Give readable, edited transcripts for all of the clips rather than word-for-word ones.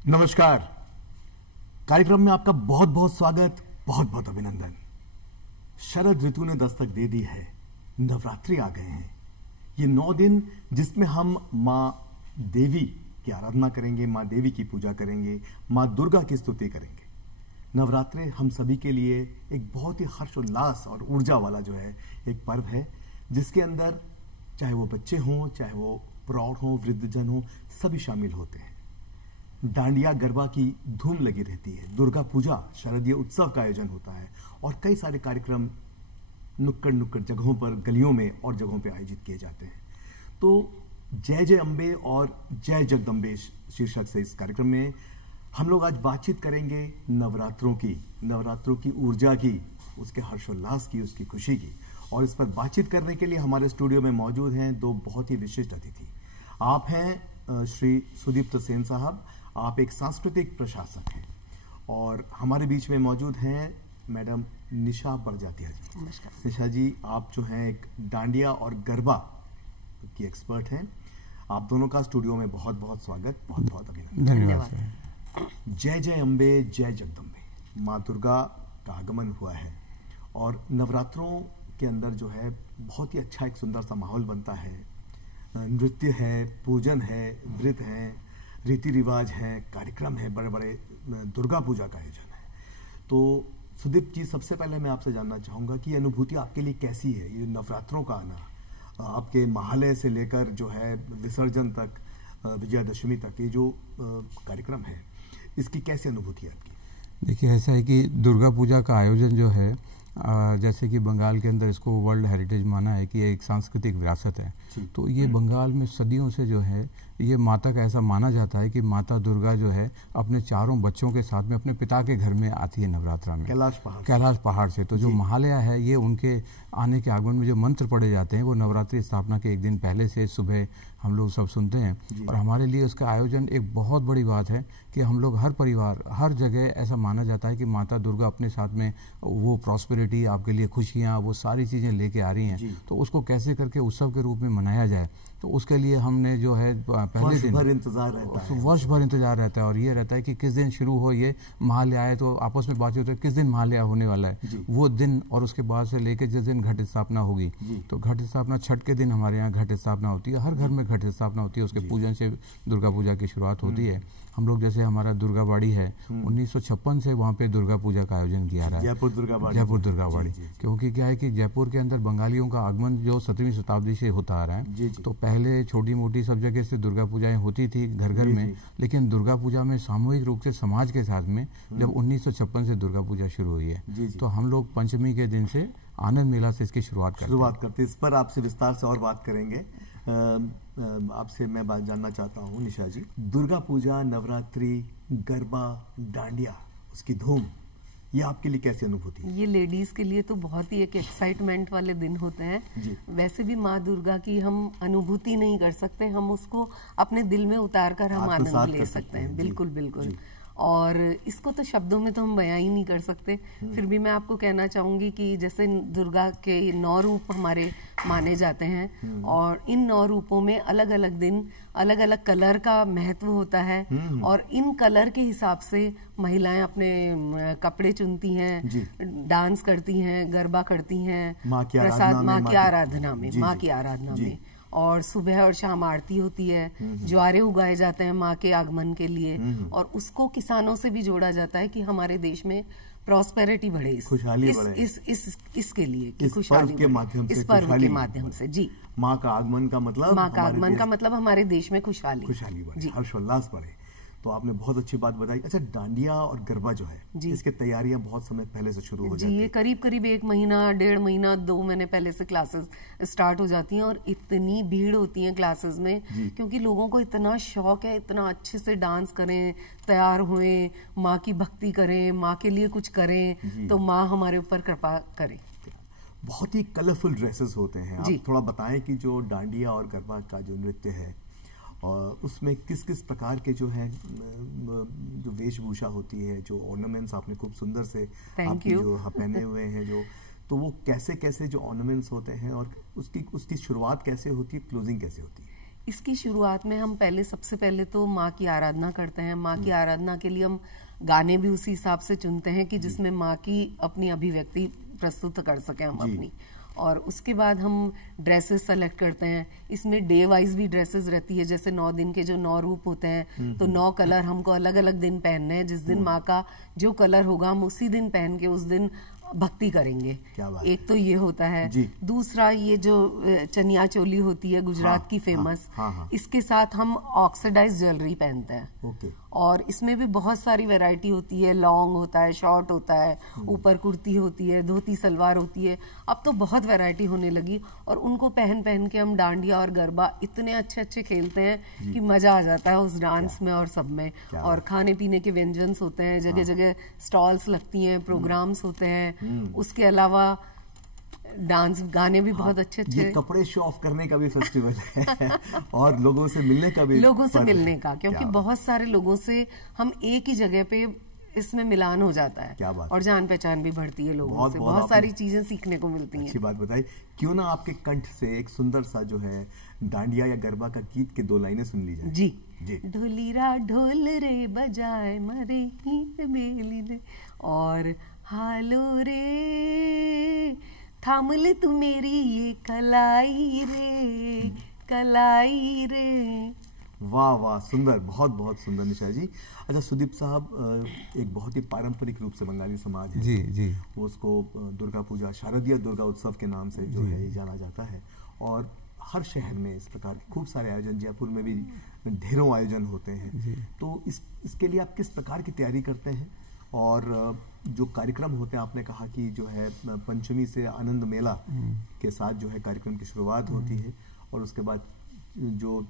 नमस्कार। कार्यक्रम में आपका बहुत बहुत स्वागत, बहुत बहुत अभिनंदन। शरद ऋतु ने दस्तक दे दी है, नवरात्रि आ गए हैं। ये 9 दिन जिसमें हम माँ देवी की आराधना करेंगे, माँ देवी की पूजा करेंगे, माँ दुर्गा की स्तुति करेंगे। नवरात्रि हम सभी के लिए एक बहुत ही हर्षोल्लास और ऊर्जा वाला जो है एक पर्व है, जिसके अंदर चाहे वो बच्चे हों, चाहे वो प्रौढ़ हों, वृद्धजन हों, सभी शामिल होते हैं। डांडिया गरबा की धूम लगी रहती है। दुर्गा पूजा शारदीय उत्सव का आयोजन होता है और कई सारे कार्यक्रम नुक्कड़ नुक्कड़ जगहों पर, गलियों में और जगहों पर आयोजित किए जाते हैं। तो जय जय अम्बे और जय जगदम्बे शीर्षक से इस कार्यक्रम में हम लोग आज बातचीत करेंगे नवरात्रों की ऊर्जा की, उसके हर्षोल्लास की, उसकी खुशी की। और इस पर बातचीत करने के लिए हमारे स्टूडियो में मौजूद हैं 2 बहुत ही विशिष्ट अतिथि। आप हैं श्री सुदीप्त सेन साहब, आप एक सांस्कृतिक प्रशासक हैं, और हमारे बीच में मौजूद हैं मैडम निशा बड़जात्या जी। नमस्कार। निशा जी, आप जो हैं एक डांडिया और गरबा की एक्सपर्ट हैं। आप दोनों का स्टूडियो में बहुत बहुत स्वागत, बहुत बहुत अभिनंदन। धन्यवाद। जय जय अम्बे, जय जगदम्बे। माँ दुर्गा का आगमन हुआ है और नवरात्रों के अंदर जो है बहुत ही अच्छा एक सुंदर सा माहौल बनता है। नृत्य है, पूजन है, व्रत है, रीति रिवाज है, कार्यक्रम है, बड़े बड़े दुर्गा पूजा का आयोजन है। तो सुदीप जी, सबसे पहले मैं आपसे जानना चाहूँगा कि ये अनुभूति आपके लिए कैसी है? ये नवरात्रों का आना, आपके महालय से लेकर जो है विसर्जन तक, विजयादशमी तक, ये जो कार्यक्रम है, इसकी कैसी अनुभूति है आपकी? देखिए, ऐसा है कि दुर्गा पूजा का आयोजन जो है, जैसे कि बंगाल के अंदर इसको वर्ल्ड हेरिटेज माना है कि ये एक सांस्कृतिक विरासत है। तो ये बंगाल में सदियों से जो है ये माता का ऐसा माना जाता है कि माता दुर्गा जो है अपने चारों बच्चों के साथ में अपने पिता के घर में आती है नवरात्रा में, कैलाश पहाड़ से। तो जो महालया है, ये उनके आने के आगमन में जो मंत्र पढ़े जाते हैं वो नवरात्रि स्थापना के एक दिन पहले से सुबह हम लोग सब सुनते हैं। और हमारे लिए उसका आयोजन एक बहुत बड़ी बात है कि हम लोग हर परिवार, हर जगह ऐसा माना जाता है कि माता दुर्गा अपने साथ में वो प्रॉस्पेरिटी, आपके लिए खुशियाँ, वो सारी चीज़ें लेके आ रही हैं। तो उसको कैसे करके उत्सव के रूप में मनाया जाए, तो उसके लिए हमने जो है पहले दिन वर्ष भर इंतजार रहता है। और ये रहता है कि किस दिन शुरू हो, ये महालय आए तो आपस में बातचीत होती है किस दिन महालय होने वाला है वो दिन, और उसके बाद से लेके जिस दिन घट स्थापना होगी। तो घट स्थापना छठ के दिन हमारे यहाँ घट स्थापना होती है, हर घर में घट स्थापना होती है। उसके पूजन से दुर्गा पूजा की शुरुआत होती है। हम लोग जैसे हमारा दुर्गाबाड़ी है, 1956 से वहाँ पे दुर्गा पूजा का आयोजन किया रहा है, जयपुर दुर्गाबाड़ी। क्योंकि क्या है कि जयपुर के अंदर बंगालियों का आगमन जो 7वीं शताब्दी से होता आ रहा है। तो पहले छोटी मोटी सब जगह से दुर्गा पूजाएं होती थी घर घर में, लेकिन दुर्गा पूजा में सामूहिक रूप से समाज के साथ में जब 1956 से दुर्गा पूजा शुरू हुई है, तो हम लोग पंचमी के दिन से आनंद मेला से इसकी शुरुआत करते हैं। इस पर आपसे विस्तार से और बात करेंगे। आपसे मैं बात जानना चाहता हूँ निशा जी, दुर्गा पूजा, नवरात्रि, गरबा, डांडिया, उसकी धूम, ये आपके लिए कैसी अनुभूति है? ये लेडीज के लिए तो बहुत ही एक एक्साइटमेंट वाले दिन होते हैं। वैसे भी माँ दुर्गा की हम अनुभूति नहीं कर सकते, हम उसको अपने दिल में उतार कर हम आनंद ले सकते हैं। बिल्कुल बिल्कुल। और इसको तो शब्दों में तो हम बयां ही नहीं कर सकते। फिर भी मैं आपको कहना चाहूंगी कि जैसे दुर्गा के 9 रूप हमारे माने जाते हैं, और इन 9 रूपों में अलग अलग दिन, अलग अलग कलर का महत्व होता है। और इन कलर के हिसाब से महिलाएं अपने कपड़े चुनती हैं, डांस करती हैं, गरबा करती हैं, प्रसाद माँ की आराधना में, और सुबह और शाम आरती होती है, ज्वारे उगाए जाते हैं माँ के आगमन के लिए, और उसको किसानों से भी जोड़ा जाता है कि हमारे देश में प्रॉस्पेरिटी बढ़े, खुशहाली बढ़े, इसके लिए इस पर्व के माध्यम से। जी, माँ का आगमन का मतलब हमारे देश में खुशहाली बढ़े, हर्षोल्लास बढ़े। तो आपने बहुत अच्छी बात बताई। अच्छा, डांडिया और गरबा जो है, इसके तैयारियां बहुत समय पहले से शुरू हो जाती है। ये करीब 1 महीना, 1.5 महीना, 2 महीने पहले से क्लासेस स्टार्ट हो जाती हैं, और इतनी भीड़ होती है क्लासेस में, क्योंकि लोगों को इतना शौक है, इतना अच्छे से डांस करें, तैयार हुए, माँ की भक्ति करें, माँ के लिए कुछ करें, तो माँ हमारे ऊपर कृपा करे। बहुत ही कलरफुल ड्रेसेस होते हैं। आप थोड़ा बताएं कि जो डांडिया और गरबा का जो नृत्य है, और उसमें किस किस प्रकार के जो है जो वेशभूषा होती है, जो ऑर्नामेंट्स आपने खूब सुंदर से जो पहने हुए हैं, जो तो वो कैसे कैसे जो ऑर्नामेंट्स होते हैं, और उसकी शुरुआत कैसे होती है, क्लोजिंग कैसे होती है? इसकी शुरुआत में हम सबसे पहले तो माँ की आराधना करते हैं। माँ की आराधना के लिए हम गाने भी उसी हिसाब से चुनते हैं कि जिसमें माँ की अपनी अभिव्यक्ति प्रस्तुत कर सकें हम अपनी। और उसके बाद हम ड्रेसेस सेलेक्ट करते हैं। इसमें डे वाइज भी ड्रेसेस रहती है, जैसे 9 दिन के जो 9 रूप होते हैं, तो 9 कलर हमको अलग अलग दिन पहनने हैं। जिस दिन माँ का जो कलर होगा हम उसी दिन पहन के उस दिन भक्ति करेंगे। क्या बात एक तो ये होता है। दूसरा ये जो चनिया चोली होती है गुजरात की फेमस, इसके साथ हम ऑक्सीडाइज ज्वेलरी पहनते हैं। और इसमें भी बहुत सारी वैरायटी होती है, लॉन्ग होता है, शॉर्ट होता है, ऊपर कुर्ती होती है, धोती सलवार होती है। अब तो बहुत वैरायटी होने लगी और उनको पहन पहन के हम डांडिया और गरबा इतने अच्छे अच्छे खेलते हैं कि मजा आ जाता है उस डांस में और सब में। और खाने पीने के व्यंजन्स होते हैं, जगह जगह स्टॉल्स लगती हैं, प्रोग्राम्स होते हैं। उसके अलावा डांस गाने भी बहुत अच्छे अच्छे। ये कपड़े शो ऑफ करने का भी फेस्टिवल है और लोगों से मिलने का भी, क्योंकि बहुत सारे लोगों से हम एक ही जगह पे इसमें मिलान हो जाता है। क्या बात। और जान पहचान भी बढ़ती है लोगों से, बहुत सारी चीजें सीखने को मिलती हैं। अच्छी बात बताई। क्यों ना आपके कंठ से एक सुंदर सा जो है डांडिया या गरबा का गीत के 2 लाइनें सुन ली जाए। जी ढोलीरा ढोल रे बजाए मरे ही बेली ने, और हालो रे थामल तू मेरी ये कलाई रे। वाह वाह, सुंदर, बहुत बहुत सुंदर निशा जी। अच्छा सुदीप साहब, एक बहुत ही पारंपरिक रूप से बंगाली समाज है जी वो उसको दुर्गा पूजा, शारदीय दुर्गा उत्सव के नाम से जो है जाना जाता है। और हर शहर में इस प्रकार के खूब सारे आयोजन, जयपुर में भी ढेरों आयोजन होते हैं। तो इसके लिए आप किस प्रकार की तैयारी करते हैं? और जो कार्यक्रम होते हैं, आपने कहा कि जो है पंचमी से आनंद मेला के साथ जो है कार्यक्रम की शुरुआत होती है और उसके बाद जो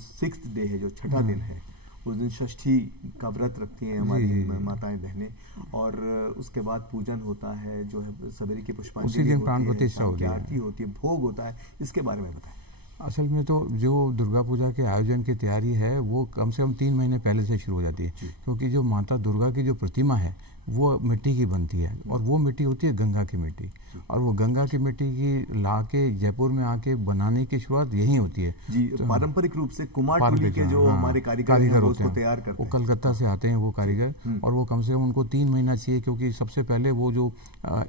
6th डे है, जो छठा दिन है, उस दिन षष्ठी का व्रत रखती हैं हमारी माताएं बहनें। और उसके बाद पूजन होता है, जो है सवेरे की पुष्पांजलि होती है, शाम की आरती होती है, भोग होता है। इसके बारे में बताएं। असल में तो जो दुर्गा पूजा के आयोजन की तैयारी है वो कम से कम 3 महीने पहले से शुरू हो जाती है, क्योंकि जो माता दुर्गा की जो प्रतिमा है वो मिट्टी की बनती है और वो मिट्टी होती है गंगा की मिट्टी। और वो गंगा की मिट्टी की ला के जयपुर में आके बनाने की शुरुआत यहीं होती है। जी, तो पारंपरिक रूप से कुमारटोली के जो हमारे कारीगर होते हैं तैयार करते हैं, वो कलकत्ता से आते हैं वो कारीगर। और वो कम से कम उनको 3 महीना चाहिए, क्योंकि सबसे पहले वो जो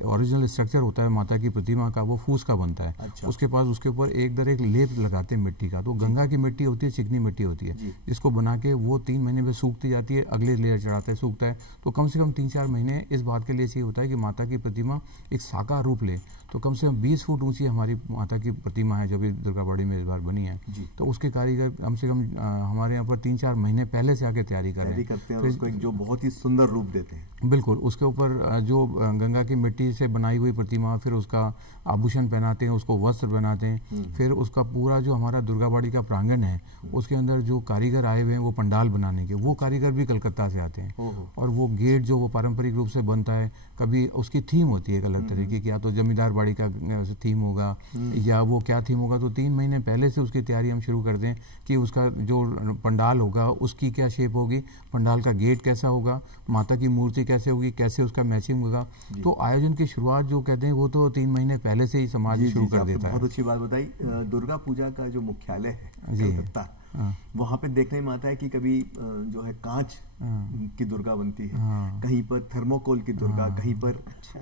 ओरिजिनल स्ट्रक्चर होता है माता की प्रतिमा का, वो फूस का बनता है। उसके पास उसके ऊपर एक लेप लगाते हैं मिट्टी का। तो गंगा की मिट्टी होती है, चिकनी मिट्टी होती है, जिसको बना के वो 3 महीने में सूखती जाती है, अगले लेयर चढ़ाते हैं, सूखता है। तो कम से कम 3-4 महीने इस बात के लिए चाहिए होता है कि माता की प्रतिमा एक साकार रूप ले। तो कम से कम 20 फुट ऊंची हमारी माता की प्रतिमा है जो भी दुर्गाबाड़ी में इस बार बनी है। तो उसके कारीगर कम से कम हमारे यहाँ पर 3-4 महीने पहले से आके तैयारी करते हैं और उसको एक जो बहुत ही सुंदर रूप देते हैं। बिल्कुल, उसके ऊपर जो गंगा की मिट्टी से बनाई हुई प्रतिमा, फिर उसका आभूषण पहनाते हैं, उसको वस्त्र बनाते हैं। फिर उसका पूरा जो हमारा दुर्गाबाड़ी का प्रांगण है उसके अंदर जो कारीगर आए हुए हैं वो पंडाल बनाने के, वो कारीगर भी कलकत्ता से आते हैं। और वो गेट जो वो पारंपरिक रूप से बनता है, कभी उसकी थीम होती है एक अलग तरीके की, या तो जमींदार बाड़ी का थीम होगा या वो क्या थीम होगा। तो 3 महीने पहले से उसकी तैयारी हम शुरू कर दें कि उसका जो पंडाल होगा उसकी क्या शेप होगी, पंडाल का गेट कैसा होगा, माता की मूर्ति कैसे होगी, कैसे उसका मैचिंग होगा। तो आयोजन की शुरुआत जो कहते हैं वो तो 3 महीने पहले से ही समाज शुरू कर देता है। बहुत अच्छी बात बताई। दुर्गा पूजा का जो मुख्यालय है कलकत्ता, वहाँ पे देखने में आता है कि कभी जो है कांच की दुर्गा बनती है, कहीं पर थर्मोकोल की दुर्गा, कहीं पर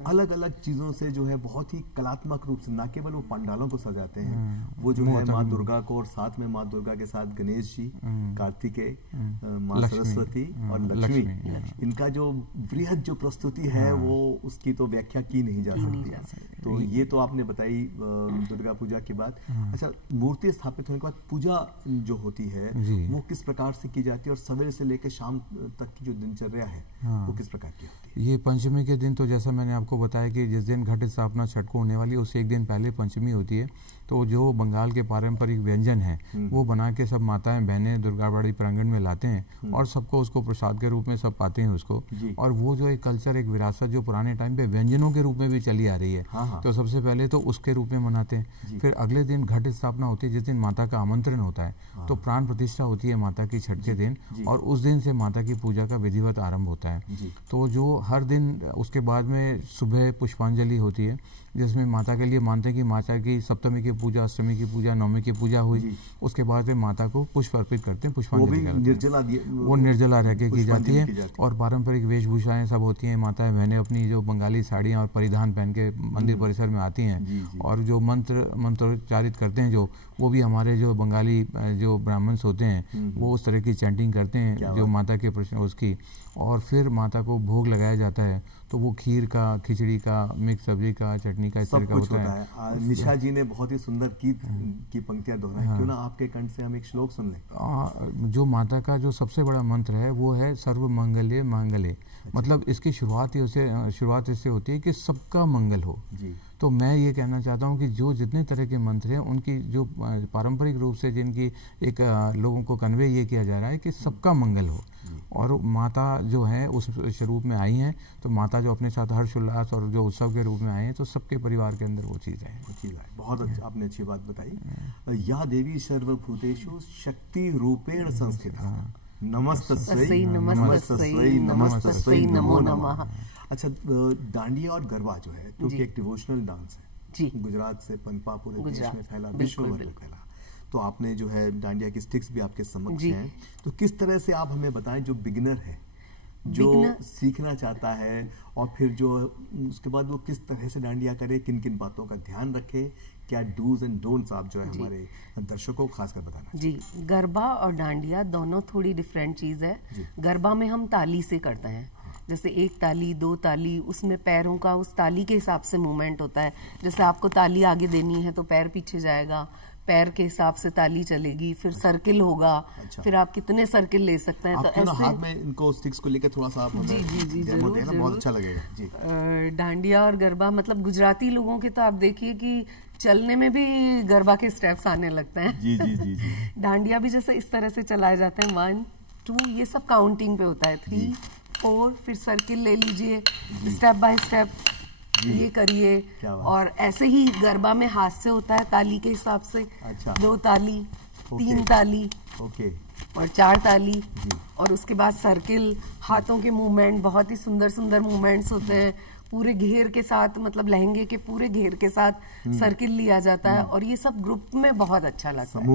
अलग अलग चीजों से जो है बहुत ही कलात्मक रूप से, ना केवल वो पंडालों को सजाते हैं, वो जो है माँ दुर्गा को, और साथ में माँ दुर्गा के साथ गणेश जी, कार्तिकेय, माँ सरस्वती और लक्ष्मी, इनका जो बृहद जो प्रस्तुति है वो उसकी तो व्याख्या की नहीं जा सकती। तो ये तो आपने बताई दुर्गा पूजा की बात। अच्छा, मूर्ति स्थापित होने के बाद पूजा जो होती है वो किस प्रकार से की जाती है, और सवेरे से लेकर शाम तक की जो दिनचर्या है वो किस प्रकार की होती है? ये पंचमी के दिन तो जैसा मैंने आपको बताया कि जिस दिन घट स्थापना छठ को होने वाली है उससे एक दिन पहले पंचमी होती है। तो जो बंगाल के पारंपरिक व्यंजन हैं वो बना के सब माताएं बहनें दुर्गाबाड़ी प्रांगण में लाते हैं और सबको उसको प्रसाद के रूप में सब पाते हैं उसको। और वो जो एक कल्चर, एक विरासत जो पुराने टाइम पे व्यंजनों के रूप में भी चली आ रही है, तो सबसे पहले तो उसके रूप में मनाते हैं। फिर अगले दिन घट स्थापना होती है, जिस दिन माता का आमंत्रण होता है, तो प्राण प्रतिष्ठा होती है माता की छठ के दिन, और उस दिन से माता की की पूजा का विधिवत आरंभ होता है। तो जो हर दिन उसके बाद में सुबह पुष्पांजलि होती है, जिसमें माता के लिए मानते हैं कि माता की सप्तमी की पूजा, अष्टमी की पूजा, नवमी की पूजा हुई, उसके बाद में माता को पुष्प अर्पित करते हैं, पुष्पांजलि वो निर्जला रह के की जाती है। और पारंपरिक वेशभूषाएं सब होती हैं, माताएं बहनें अपनी जो बंगाली साड़ियाँ और परिधान पहन के मंदिर परिसर में आती हैं, और जो मंत्रोच्चारित करते हैं, जो वो भी हमारे जो बंगाली जो ब्राह्मण्स होते हैं वो उस तरह की चैंटिंग करते हैं जो माता के प्रश्न उसकी, और फिर माता को भोग लगाया जाता है। तो वो खीर का, खिचड़ी का, मिक्स सब्जी का, चटनी का, इस तरह का होता है। निशा जी ने बहुत ही सुंदर की पंक्तियां दोहराई। क्यों ना आपके कंठ से हम एक श्लोक सुन लें। जो माता का जो सबसे बड़ा मंत्र है वो है सर्व मंगल्य मांगल्ये। मतलब इसकी शुरुआत इससे होती है कि सबका मंगल हो जी। तो मैं ये कहना चाहता हूँ कि जो जितने तरह के मंत्र हैं उनकी जो पारंपरिक रूप से जिनकी एक लोगों को कन्वे ये किया जा रहा है कि सबका मंगल हो। और माता जो है उस स्वरूप में आई हैं, तो माता जो अपने साथ हर्षोल्लास और जो उत्सव के रूप में आई हैं, तो सबके परिवार के अंदर वो चीज़ है। बहुत अच्छा, आपने अच्छी बात बताई। या देवी सर्वभूतेषु शक्ति रूपेण संस्थिता, नमस्तस्यै नमस्तस्यै नमस्तस्यै नमो नमः। अच्छा, डांडिया और गरबा जो है क्योंकि एक डिवोशनल डांस है जी, गुजरात से पनपा पूरे देश में फैला, विश्व भर में फैला। तो आपने जो है डांडिया की स्टिक्स भी आपके समक्ष हैं, तो किस तरह से आप हमें बताएं जो बिगिनर है, जो सीखना चाहता है, और फिर जो उसके बाद वो किस तरह से डांडिया करे, किन किन बातों का ध्यान रखे, क्या डूज एंड डोंट्स आप जो है हमारे दर्शकों को खासकर बताना जी। गरबा और डांडिया दोनों थोड़ी डिफरेंट चीज है। गरबा में हम ताली से करते हैं, जैसे एक ताली, दो ताली, उसमें पैरों का उस ताली के हिसाब से मूवमेंट होता है। जैसे आपको ताली आगे देनी है तो पैर पीछे जाएगा, पैर के हिसाब से ताली चलेगी, फिर सर्किल होगा। फिर आप कितने सर्किल ले सकते हैं। तो ऐसे हाथ में इनको स्टिक्स को लेकर थोड़ा सा आप जी जी जी जरूर, बहुत अच्छा लगेगा जी। डांडिया और गरबा मतलब गुजराती लोगों के तो आप देखिए कि चलने में भी गरबा के स्टेप्स आने लगते हैं। जी जी जी जी। डांडिया भी जैसे इस तरह से चलाए जाते हैं, 1 2, ये सब काउंटिंग पे होता है, 3 4, फिर सर्किल ले लीजिए, स्टेप बाय स्टेप ये करिए। और ऐसे ही गरबा में हाथ से होता है ताली के हिसाब से। 2 ताली, 3 ताली, और 4 ताली, और उसके बाद सर्किल, हाथों के मूवमेंट, बहुत ही सुंदर सुंदर मूवमेंट्स होते हैं, पूरे घेर के साथ, मतलब लहंगे के पूरे घेर के साथ सर्किल लिया जाता है। और ये सब ग्रुप में बहुत अच्छा लगता है,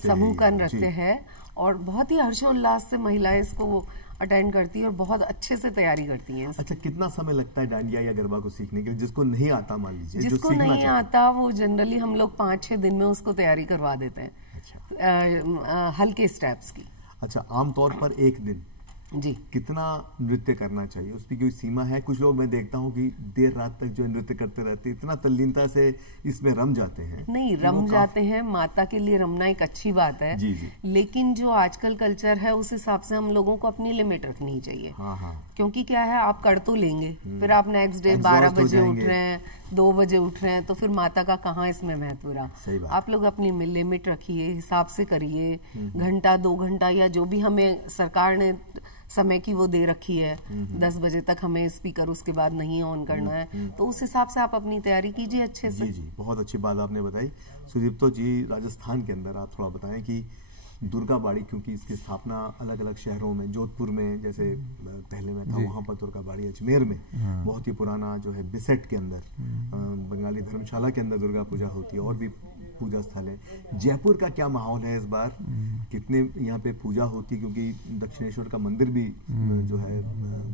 समूह का नृत्य है, और बहुत ही हर्षोल्लास से महिलाएं इसको अटेंड करती है और बहुत अच्छे से तैयारी करती हैं। अच्छा, कितना समय लगता है डांडिया या गरबा को सीखने के लिए, जिसको नहीं आता, मान लीजिए जिसको नहीं आता, वो जनरली हम लोग 5-6 दिन में उसको तैयारी करवा देते हैं। अच्छा। हल्के स्टेप्स की। अच्छा, आमतौर पर एक दिन जी कितना नृत्य करना चाहिए, उसकी कोई सीमा है? कुछ लोग मैं देखता हूँ कि देर रात तक जो नृत्य करते रहते, इतना तल्लीनता से इसमें रम जाते हैं। नहीं, रम जाते हैं, माता के लिए रमना एक अच्छी बात है। जी जी। लेकिन जो आजकल कल्चर है उस हिसाब से हम लोगों को अपनी लिमिट रखनी चाहिए। क्योंकि क्या है, आप कर तो लेंगे, फिर आप नेक्स्ट डे 12 बजे उठ रहे हैं, 2 बजे उठ रहे हैं, तो फिर माता का कहाँ इसमें महत्व रहा। आप लोग अपनी लिमिट रखिए, हिसाब से करिए, घंटा 2 घंटा या जो भी हमें सरकार ने समय की वो दे रखी है, 10 बजे तक हमें स्पीकर उसके बाद नहीं ऑन करना है, तो उस हिसाब से आप अपनी तैयारी कीजिए अच्छे से। जी जी, बहुत अच्छी बात आपने बताई। सुदीप्तो जी, राजस्थान के अंदर आप थोड़ा बताएं कि दुर्गा बाड़ी, क्योंकि इसकी स्थापना अलग अलग शहरों में, जोधपुर में जैसे पहले में था, वहाँ पर दुर्गा बाड़ी, अजमेर में बहुत ही पुराना जो है बिसेट के अंदर बंगाली धर्मशाला के अंदर दुर्गा पूजा होती है, और भी पूजा स्थल है। जयपुर का क्या माहौल है इस बार, कितने यहाँ पे पूजा होती है, क्योंकि दक्षिणेश्वर का मंदिर भी जो है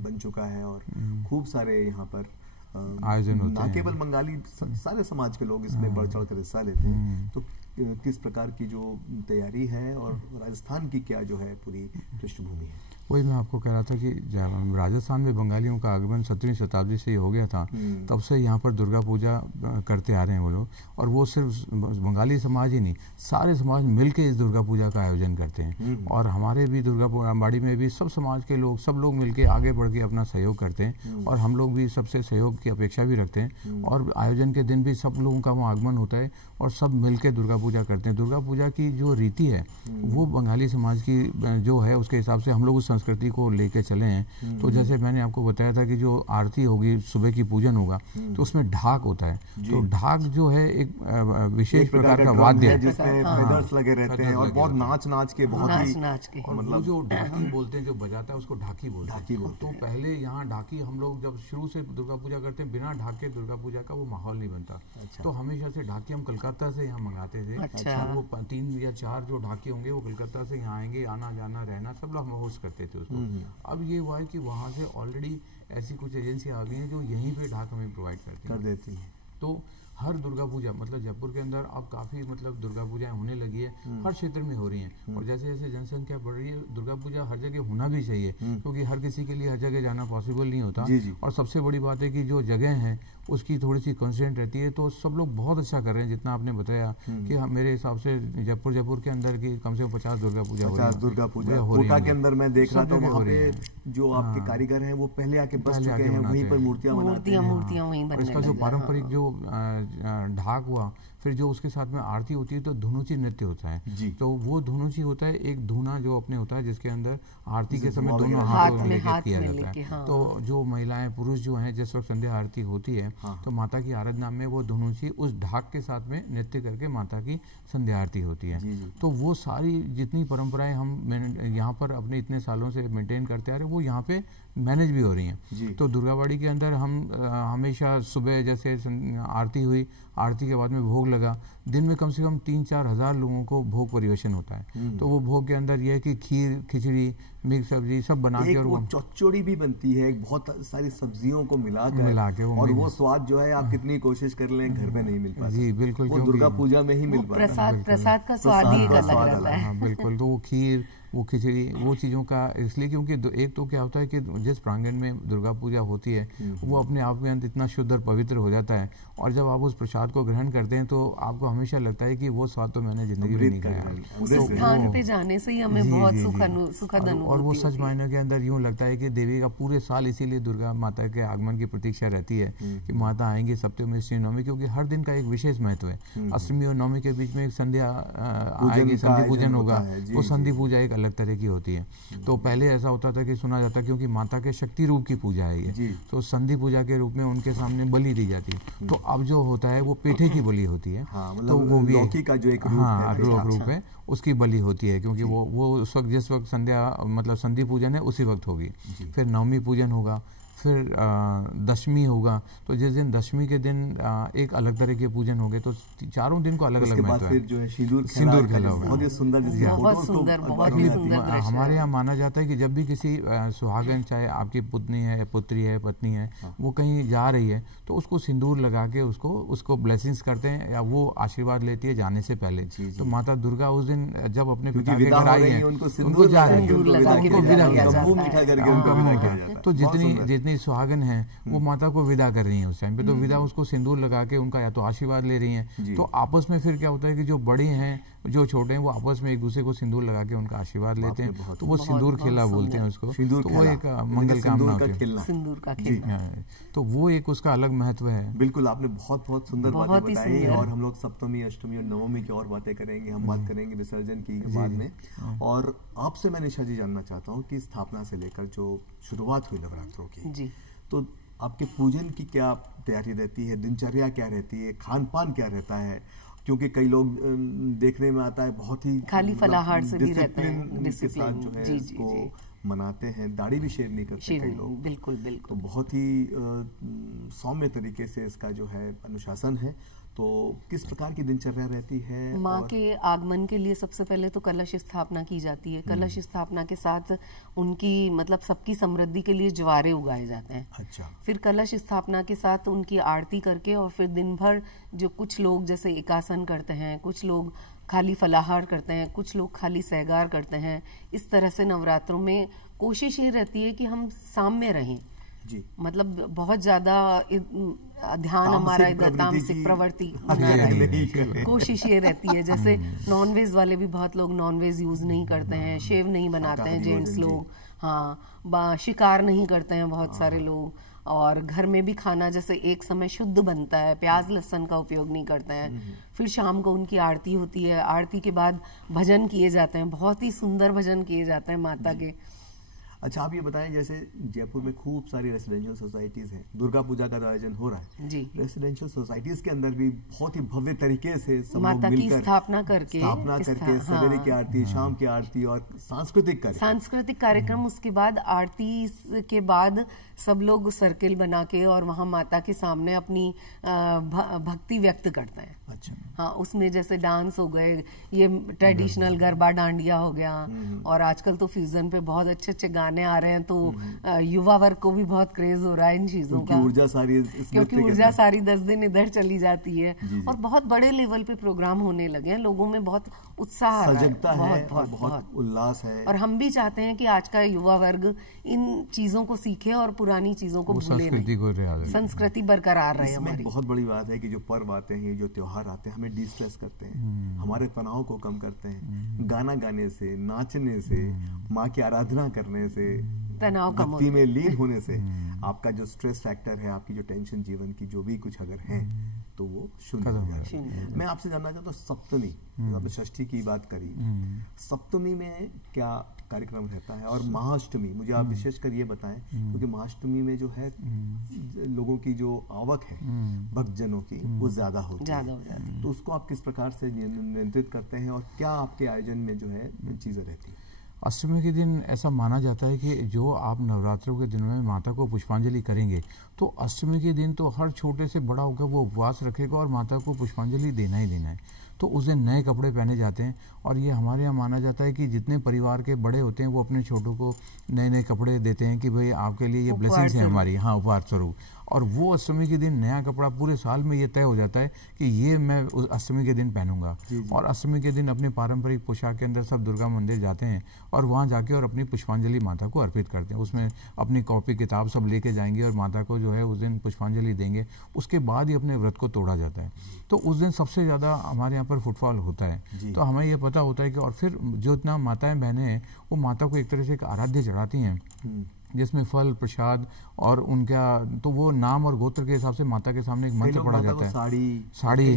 बन चुका है, और खूब सारे यहाँ पर आयोजन होते हैं, ना केवल बंगाली, सारे समाज के लोग इसमें बढ़ चढ़ कर हिस्सा लेते हैं। तो किस प्रकार की जो तैयारी है, और राजस्थान की क्या जो है पूरी पृष्ठभूमि है? वही मैं आपको कह रहा था कि राजस्थान में बंगालियों का आगमन 17वीं शताब्दी से ही हो गया था, तब से यहाँ पर दुर्गा पूजा करते आ रहे हैं वो लोग। और वो सिर्फ बंगाली समाज ही नहीं, सारे समाज मिलकर इस दुर्गा पूजा का आयोजन करते हैं। और हमारे भी दुर्गा बाड़ी में भी सब समाज के लोग, सब लोग मिलकर आगे बढ़ के अपना सहयोग करते हैं, और हम लोग भी सबसे सहयोग की अपेक्षा भी रखते हैं। और आयोजन के दिन भी सब लोगों का वहाँ आगमन होता है, और सब मिलकर दुर्गा पूजा करते हैं। दुर्गा पूजा की जो रीति है वो बंगाली समाज की जो है उसके हिसाब से हम लोग उस संस्कृति को लेके चले हैं। तो जैसे मैंने आपको बताया था कि जो आरती होगी, सुबह की पूजन होगा, तो उसमें ढाक होता है। तो ढाक जो है एक विशेष प्रकार का वाद्य है जिसमें फेदर्स लगे रहते हैं और बहुत नाच के बहुत ही मतलब जो ढाकी बोलते हैं, जो बजाता है उसको ढाकी बोलते हैं। तो पहले यहाँ ढाकी हम लोग जब शुरू से दुर्गा पूजा करते हैं, बिना ढाक के दुर्गा पूजा का वो माहौल नहीं बनता। तो हमेशा से ढाकी हम कलकत्ता से यहाँ मंगाते थे। वो 3 या 4 जो ढाकी होंगे वो कलकत्ता से यहाँ आएंगे, आना जाना रहना सब लोग हम होस्ट करते थे उसको। अब ये हुआ है कि वहाँ से ऑलरेडी ऐसी कुछ एजेंसी आ गई हैं जो यहीं पे ढाक हमें प्रोवाइड कर देती हैं। तो हर दुर्गा पूजा मतलब जयपुर के अंदर अब काफ़ी मतलब दुर्गा पूजाएं होने लगी है, हर क्षेत्र में हो रही हैं। और जैसे जैसे जनसंख्या बढ़ रही है, दुर्गा पूजा हर जगह होना भी चाहिए, क्योंकि हर किसी के लिए हर जगह जाना पॉसिबल नहीं होता। और सबसे बड़ी बात है कि जो जगह है उसकी थोड़ी सी कंस्ट्रेंट रहती है। तो सब लोग बहुत अच्छा कर रहे हैं, जितना आपने बताया कि मेरे हिसाब से जयपुर के अंदर की कम से कम 50 दुर्गा पूजा हो रही है। कोटा के अंदर मैं देख रहा था, वहाँ पे जो आपके कारीगर हैं वो पहले आके बस चुके हैं, वहीं पर मूर्तियां वहीं बनने। इसका जो पारंपरिक जो ढाक हुआ, फिर जो उसके साथ में आरती होती है तो धुनुची नृत्य होता है। तो वो धुनुची होता है, एक धुना जो अपने होता है जिसके अंदर आरती के समय दोनों हाथों में लेके किया जाता है। तो जो महिलाएं पुरुष जो हैं, जिस वक्त संध्या आरती होती है तो माता की आराधना में वो धुनुची उस ढाक के साथ में नृत्य करके माता की संध्या आरती होती है। तो वो सारी जितनी परंपराएं हम यहाँ पर अपने इतने सालों से मेंटेन करते आ रहे, वो यहाँ पे मैनेज भी हो रही हैं। तो दुर्गाबाड़ी के अंदर हम हमेशा सुबह जैसे आरती हुई, आरती के बाद में भोग लगा, दिन में कम से कम 3-4 हज़ार लोगों को भोग परिवेशन होता है। तो वो भोग के अंदर यह है कि खीर, खिचड़ी, मिक्स सब्जी सब बना के, और वो चौचौड़ी भी बनती है, बहुत सारी सब्जियों को मिला के और वो स्वाद जो है आप कितनी कोशिश कर लें घर पे नहीं मिल पाता। जी बिल्कुल, वो दुर्गा पूजा में ही मिल पाता है। प्रसाद का स्वाद ही अलग रहता है। बिल्कुल। तो वो खीर, वो खिचड़ी, वो चीज़ों का इसलिए क्योंकि एक तो क्या होता है कि जिस प्रांगण में दुर्गा पूजा होती है वो अपने आप में इतना शुद्ध और पवित्र हो जाता है, और जब आप उस प्रसाद को ग्रहण करते हैं तो आपको हमेशा लगता है कि वो स्वाद तो मैंने जिंदगी में नहीं खाया। उस स्थान पे जाने से ही हमें बहुत सुखद अनुभूति और वो सच मायने के अंदर यूँ लगता है कि देवी का पूरे साल इसीलिए दुर्गा माता के आगमन की प्रतीक्षा रहती है कि माता आएंगी सप्तमी, अष्टमी, नवमी, क्योंकि हर दिन का एक विशेष महत्व है। अष्टमी और नवमी के बीच में एक संध्या आएगी, संधि पूजन होगा। वो संधि पूजा एक अलग तरह की होती है। तो पहले ऐसा होता था कि सुना जाता क्योंकि माता के शक्ति रूप की पूजा है ये, तो संधि पूजा के रूप में उनके सामने बलि दी जाती है। तो अब जो होता है वो पेठे की बलि होती है। तो वो भी लौकी का जो एक रूप है उसकी बलि होती है, क्योंकि वो उस वक्त जिस वक्त संध्या मतलब संधि पूजन है उसी वक्त होगी। फिर नवमी पूजन होगा, फिर दशमी होगा। तो जिस दिन दशमी के दिन एक अलग तरह के पूजन होंगे, तो चारों दिन को अलग अलग महत्व है। फिर जो है सिंदूर खेला होगा, बहुत ही सुंदर, बहुत सुंदर। हमारे यहाँ माना जाता है कि जब भी किसी सुहागन, चाहे आपकी पुतनी है, पुत्री है, पत्नी है, वो कहीं जा रही है तो उसको सिंदूर लगा के उसको ब्लेसिंग्स करते हैं या वो आशीर्वाद लेती है जाने से पहले। तो माता दुर्गा उस दिन जब अपने पिता के घर आई है उनको जा रही है, उनको विदा किया जाता है। तो जितनी सुहागन है वो माता को विदा कर रही है उस टाइम पे, तो विदा उसको सिंदूर लगा के उनका या तो आशीर्वाद ले रही हैं। तो आपस में फिर क्या होता है कि जो बड़े हैं, जो छोटे हैं, वो आपस में एक दूसरे को सिंदूर लगा के उनका आशीर्वाद लेते हैं। तो वो सिंदूर खेला बोलते हैं उसको। तो वो एक मंगल कामना होती है, सिंदूर का खेलना। तो वो एक उसका अलग महत्व है। बिल्कुल, आपने बहुत सुंदर बातें बताई। और हम लोग सप्तमी, अष्टमी और नवमी की और बातें करेंगे, हम बात करेंगे विसर्जन की बाद में। और आपसे मैं निशा जी जानना चाहता हूँ कि स्थापना से लेकर जो शुरुआत हुई नवरात्रों की, तो आपके पूजन की क्या तैयारी रहती है, दिनचर्या क्या रहती है, खान पान क्या रहता है? क्योंकि कई लोग देखने में आता है बहुत ही खाली फलाहार से भी रहते हैं, डिसिप्लिन के साथ जो है इसको मनाते हैं, दाढ़ी भी शेव नहीं करते कई लोग। बिल्कुल बिल्कुल। तो बहुत ही सौम्य तरीके से इसका जो है अनुशासन है। तो किस प्रकार की दिनचर्या रहती है? माँ के आगमन के लिए सबसे पहले तो कलश स्थापना की जाती है। कलश स्थापना के साथ उनकी मतलब सबकी समृद्धि के लिए ज्वारे उगाए जाते हैं। अच्छा। फिर कलश स्थापना के साथ उनकी आरती करके और फिर दिन भर जो कुछ लोग जैसे एकासन करते हैं, कुछ लोग खाली फलाहार करते हैं, कुछ लोग खाली सहगार करते हैं। इस तरह से नवरात्रों में कोशिश ये रहती है कि हम साम्य रहें जी। मतलब बहुत ज्यादा ध्यान हमारा इधर तामसिक प्रवृत्ति ना रहे। कोशिश ये रहती है, जैसे नॉनवेज वाले भी बहुत लोग नॉनवेज यूज नहीं करते हैं, शेव नहीं बनाते हैं जेंट्स लोग, हाँ, शिकार नहीं करते हैं बहुत सारे लोग, और घर में भी खाना जैसे एक समय शुद्ध बनता है, प्याज लहसुन का उपयोग नहीं करते हैं। फिर शाम को उनकी आरती होती है, आरती के बाद भजन किए जाते हैं, बहुत ही सुंदर भजन किए जाते हैं माता के। अच्छा, आप ये बताएं, जैसे जयपुर में खूब सारी रेसिडेंशियल सोसाइटीज हैं, दुर्गा पूजा का आयोजन हो रहा है जी। रेसिडेंशियल सोसाइटीज के अंदर भी बहुत ही भव्य तरीके से सब लोग मिलकर स्थापना करके सवेरे की आरती, शाम की आरती और सांस्कृतिक कार्यक्रम, उसके बाद आरती के बाद सब लोग सर्किल बना के और वहाँ माता के सामने अपनी भक्ति व्यक्त करते हैं। अच्छा। हाँ, उसमें जैसे डांस हो गए, ये ट्रेडिशनल गरबा डांडिया हो गया, और आजकल तो फ्यूजन पे बहुत अच्छे अच्छे गाने आ रहे हैं, तो युवा वर्ग को भी बहुत क्रेज हो रहा है इन चीजों का, क्योंकि ऊर्जा सारी 10 दिन इधर चली जाती है। और बहुत बड़े लेवल पे प्रोग्राम होने लगे हैं, लोगों में बहुत उत्साह आ रहा है, बहुत उल्लास है। और हम भी चाहते हैं कि आज का युवा वर्ग इन चीजों को सीखे और पुरानी चीजों को भूले नहीं, संस्कृति बरकरार रहे हमारी। बहुत बड़ी बात है कि जो पर्व आते हैं, जो त्योहार आते हैं, हमें डिस्ट्रेस करते हैं, हमारे तनाव को कम करते हैं। गाना गाने से, नाचने से, माँ की आराधना करने से, तनाव कम, भक्ति में लीन होने से आपका जो स्ट्रेस फैक्टर है, आपकी जो टेंशन जीवन की जो भी कुछ अगर है, तो वो शून्य हो जाता है। मैं आपसे जानना चाहता हूँ, सप्तमी, आपने षष्ठी की बात करी, सप्तमी में क्या कार्यक्रम रहता है, और महाअष्टमी, मुझे आप विशेषकर ये बताएं, क्योंकि महाअष्टमी में जो है लोगों की जो आवक है भक्तजनों की, वो ज्यादा होती है, तो उसको आप किस प्रकार से नियंत्रित करते हैं, और क्या आपके आयोजन में जो है चीजें रहती हैं? अष्टमी के दिन ऐसा माना जाता है कि जो आप नवरात्रों के दिन में माता को पुष्पांजलि करेंगे, तो अष्टमी के दिन तो हर छोटे से बड़ा होकर वो उपवास रखेगा और माता को पुष्पांजलि देना ही देना है। तो उस दिन नए कपड़े पहने जाते हैं, और ये हमारे यहाँ माना जाता है कि जितने परिवार के बड़े होते हैं वो अपने छोटों को नए नए कपड़े देते हैं कि भाई आपके लिए ये ब्लेसिंग्स है हमारी, हाँ, उपहार स्वरूप। और वो अष्टमी के दिन नया कपड़ा, पूरे साल में ये तय हो जाता है कि ये मैं उस अष्टमी के दिन पहनूंगा। और अष्टमी के दिन अपने पारंपरिक पोशाक के अंदर सब दुर्गा मंदिर जाते हैं और वहाँ जाके और अपनी पुष्पांजलि माता को अर्पित करते हैं। उसमें अपनी कॉपी किताब सब लेके जाएंगे और माता को जो है उस दिन पुष्पांजलि देंगे। उसके बाद ही अपने व्रत को तोड़ा जाता है। तो उस दिन सबसे ज़्यादा हमारे यहाँ पर फुटफॉल होता है। तो हमें ये पता होता है कि, और फिर जो इतना माताएं बहनें हैं वो माता को एक तरह से एक आराध्य चढ़ाती हैं, जिसमें फल प्रसाद और उनका, तो वो नाम और गोत्र के हिसाब से माता के सामने एक मंत्र पढ़ा जाता है, साड़ी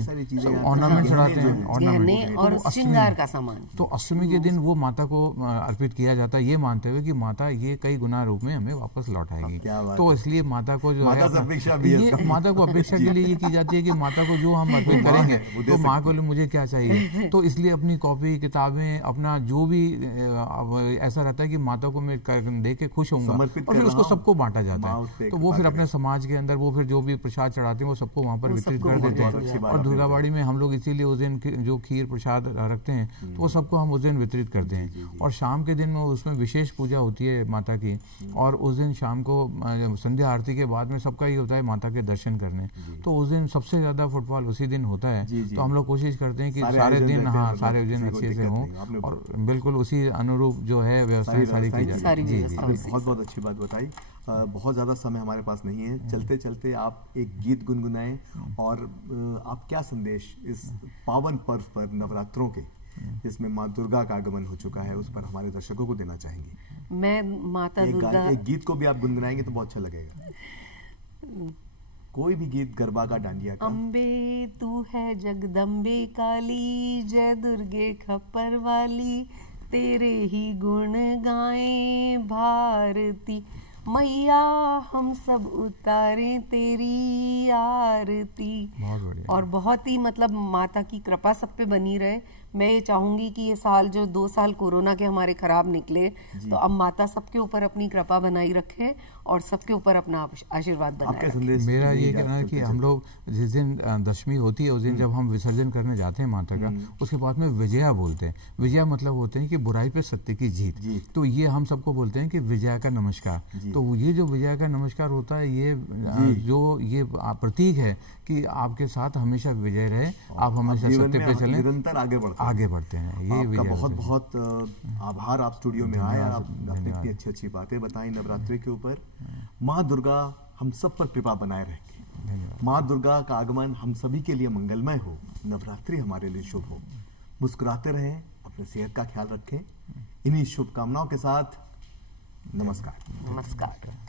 ऑर्नामेंट चढ़ाते हैं, ऑर्नामेंट और श्रृंगार का सामान। तो अष्टमी के दिन वो माता को अर्पित किया जाता है, ये मानते हुए कि माता ये कई गुना रूप में हमें वापस लौटाएगी। तो इसलिए माता को जो है, ये माता को अपेक्षा के लिए ये की जाती है कि माता को जो हम अर्पित करेंगे तो माँ को मुझे क्या चाहिए, तो इसलिए अपनी कॉपी किताबें, अपना जो भी ऐसा रहता है कि माता को मैं दे के खुश होऊंगा, और फिर उसको सबको बांटा जाता है। तो वो फिर अपने समाज के अंदर वो फिर जो भी प्रसाद चढ़ाते हैं वो सबको वहाँ पर वितरित कर देते हैं। और दुर्गाबाड़ी में हम लोग इसीलिए उस दिन जो खीर प्रसाद रखते हैं तो वो सबको हम उस दिन वितरित करते हैं। और शाम के दिन में उसमें विशेष पूजा होती है माता की, और उस दिन शाम को संध्या आरती के बाद में सबका ये होता है माता के दर्शन करने। तो उस दिन सबसे ज्यादा फुटफॉल उसी दिन होता है। तो हम लोग कोशिश करते हैं कि सारे दिन, हाँ, सारे दिन अच्छे से हों और बिल्कुल उसी अनुरूप जो है व्यवस्थाएं सारी की जाए। जी, बहुत बहुत अच्छी बात बताई। बहुत ज़्यादा समय हमारे पास नहीं है, चलते चलते आप एक गीत गुनगुनाएं, और आप क्या संदेश इस पावन पर्व पर, नवरात्रों के, जिसमें माँ दुर्गा का आगमन हो चुका है, उस पर हमारे दर्शकों को देना चाहेंगे? मैं माता दुर्गा, एक गीत को भी आप गुनगुनाएंगे तो बहुत अच्छा लगेगा, कोई भी गीत, गरबा का, डांडिया का। अम्बे तू है जगदम्बे काली, जय दुर्गे खप्पर वाली, तेरे ही गुण गाएं भारती, मैया हम सब उतारें तेरी आरती। और बहुत ही मतलब माता की कृपा सब पे बनी रहे। मैं ये चाहूंगी कि ये साल, जो 2 साल कोरोना के हमारे खराब निकले, तो अब माता सबके ऊपर अपनी कृपा बनाई रखे और सबके ऊपर अपना आशीर्वाद बनाए रखे। मेरा ये कहना है कि हम लोग जिस दिन दशमी होती है उस दिन जब हम विसर्जन करने जाते हैं माता का, उसके बाद में विजया बोलते हैं। विजया मतलब होते हैं कि बुराई पे सत्य की जीत। तो ये हम सबको बोलते हैं कि विजया का नमस्कार। तो ये जो विजया का नमस्कार होता है, ये जो ये प्रतीक है कि आपके साथ हमेशा विजय रहे, आप हमेशा सत्य पे चलें, निरंतर आगे बढ़ते हैं। ये आपका बहुत बहुत आभार, आप स्टूडियो में आए, आपने इतनी अच्छी अच्छी बातें बताई नवरात्रि के ऊपर। माँ दुर्गा हम सब पर कृपा बनाए रखे। माँ दुर्गा का आगमन हम सभी के लिए मंगलमय हो, नवरात्रि हमारे लिए शुभ हो। मुस्कुराते रहें, अपने सेहत का ख्याल रखें। इन्हीं शुभकामनाओं के साथ नमस्कार। नमस्कार।